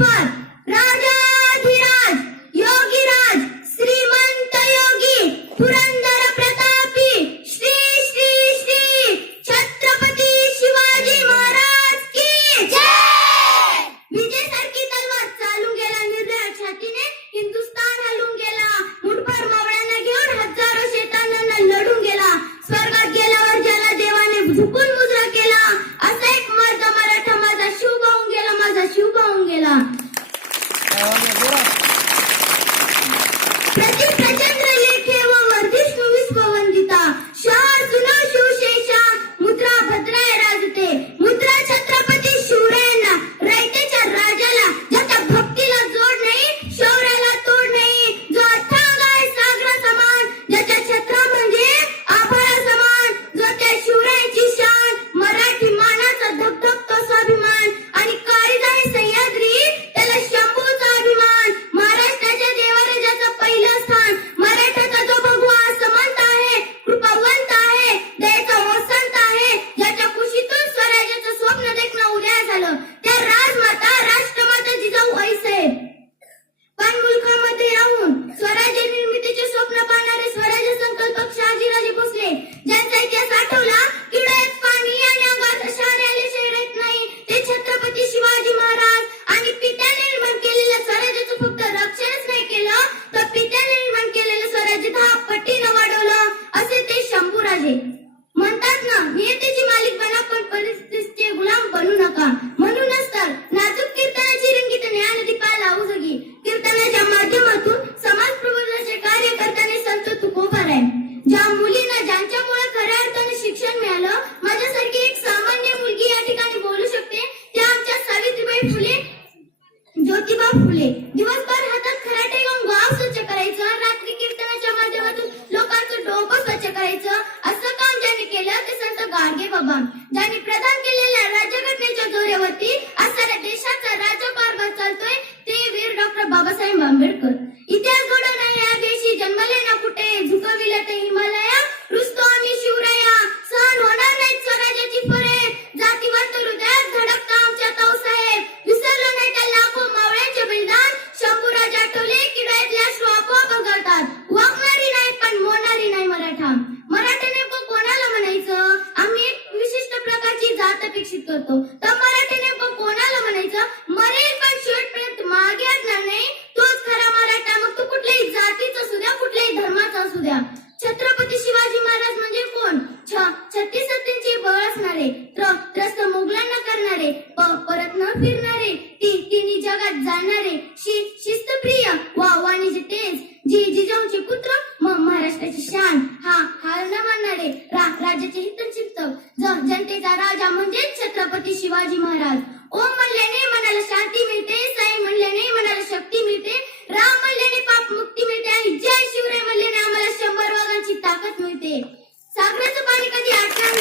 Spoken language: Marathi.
योगेश्वर, राजाधिराज, योगीराज, श्रीमंत योगी, पुरंदर प्रतापी, श्री श्री श्री छत्रपती शिवाजी महाराज की जय. विजयासारखी तलवार चालून गेला निर्भय छातीने, हिंदुस्थान हलून गेला. मुठभर मावळ्यांना घेऊन हजारो शैतानांना लढून गेला. स्वर्गात गेल्यावर ज्याला देवाने झुकून मुजरा केला, असा एक मर्द मराठा माझा शिव पाहून गेला, माझा शिव पाहून गेला. प्रति प्रचंड लेखे व वर्धिष्णू विश्ववंदिता, शहर जुना शिवशेषा, मुद्रा भद्राय राजते. मुद्रा छत्रपती शिवरायांना, रयतेच्या राजाला, ज्याच्या भक्तीला जोड नाही, शौर्याला तोड नाही, जो अथांग आहे सागरा समान, ज्याच्या छत्रा म्हणजे आभाळा समान, जो त्या शिवरायांची शान, मराठी मानाचा धगधगतो स्वाभिमान, आणि काळीज आहे सह्याद्री, त्याला शंभूचा अभिमान. महाराष्ट्राच्या देवाला ज्याचं पहिलं स्थान, मराठाचा जो भगवा समंत आहे, कृपावंत आहे, दयेचा वसंत आहे, ज्याच्या कुशीतून स्वराज्याचं स्वप्न देखणं उदय झालं, त्या राजमाता राष्ट्रमाता जिजाऊ आईसाहेब. पण मुलखामध्ये राहून स्वराज्य निर्मितीचे स्वप्न पाहणारे स्वराज्य संकल्पक शहाजीराजे भोसले, ज्यांचा इतिहास आठवला की डोळ्यात पाणी आणि अंगात शहारे आल्याशिवाय राहत नाही, ते छत्रपती शिवाजी महाराज. आणि पित्याने निर्माण केलेल्या स्वराज्याचं फक्त रक्षणच नाही केलं, तर पित्याने निर्माण केलेलं स्वराज्य 10 पटीनं वाढवलं, असे ते शंभूराजे. म्हणतात ना, नियतीची मालिक बना पण परिस्थितीचे गुलाम बनू नका. म्हणूनच तर नाजूक कीर्तनाची रंगीत ज्ञानदीपाला उजगी, कीर्तनाच्या माध्यमातून समाज प्रबोधनाचे कार्य करताना संत तुकोबाराय. ज्या मुलींना ज्यांच्यामुळे खऱ्या अर्थाने शिक्षण मिळालं, माझ्यासारखी एक सामान्य मुलगी या ठिकाणी बोलू शकते, त्या आमच्या सावित्रीबाई फुले, ज्योतिबा फुले. दिवसभर हातात खराटे घेऊन गाव स्वच्छ करायचं, रात्री कीर्तनाच्या माध्यमातून लोकांचं डोकं स्वच्छ करायचं, असं काम ज्यांनी केलं ते संत गाडगे बाबा. ज्यांनी प्रदान केलेल्या राज्यघटनेच्या जोरावरती असणाऱ्या देशाचा राज्यकारभार चालतोय, ते वीर डॉक्टर बाबासाहेब आंबेडकर. इतिहास घडवणाऱ्या या देशी जन्मले ना कुठे, झुकविलं ते हिमालया, रुसतो आम्ही शिवराया. सहन होणार नाहीत स्वराज्याची फरे, जातीवंत हृदयात धडकता आमच्या ताऊसाहेब. विसरलो नाही त्या लाखो मावळ्यांचे बलिदान, शंभूराज आठवले की डोळ्यातले अश्रू आपोआप गळतात. वाकणारी नाही पण मोडणारी नाही मराठा. मराठा नेमकं कोणाला म्हणायचं? आम्ही एक विशिष्ट प्रकारची जात अपेक्षित करतो, तर मराठा नेमकं कोणाला म्हणायचं? मरेल पण शेवटपर्यंत मागे हटणार नाही, तोच खरा मराठा. मग तो कुठल्याही जातीचा असू द्या, कुठल्याही धर्माचा असू द्या. छत्रपती शिवाजी महाराज म्हणजे कोण? 36 सत्तेंची बळ असणारे, त्रस्त मुघलांना करणारे, परत न फिरणारे, तिन्ही जगात जाणारे, शिस्तप्रिय, वाणीचे तेज, जिजाऊंचे पुत्र, महाराष्ट्राची शान, हार न मानणारे, राज्याचे हितचिंतक, जनतेचा राजा म्हणजे छत्रपती शिवाजी महाराज. ओम म्हणल्याने मनाला शांती मिळते, साई म्हणल्याने मनाला शक्ती मिळते, राम म्हणल्याने पाप मुक्ती मिळते, आणि जय शिवराय म्हणल्याने आम्हाला 100 वाघांची ताकद मिळते. सागराचं पाणी कधी आटणार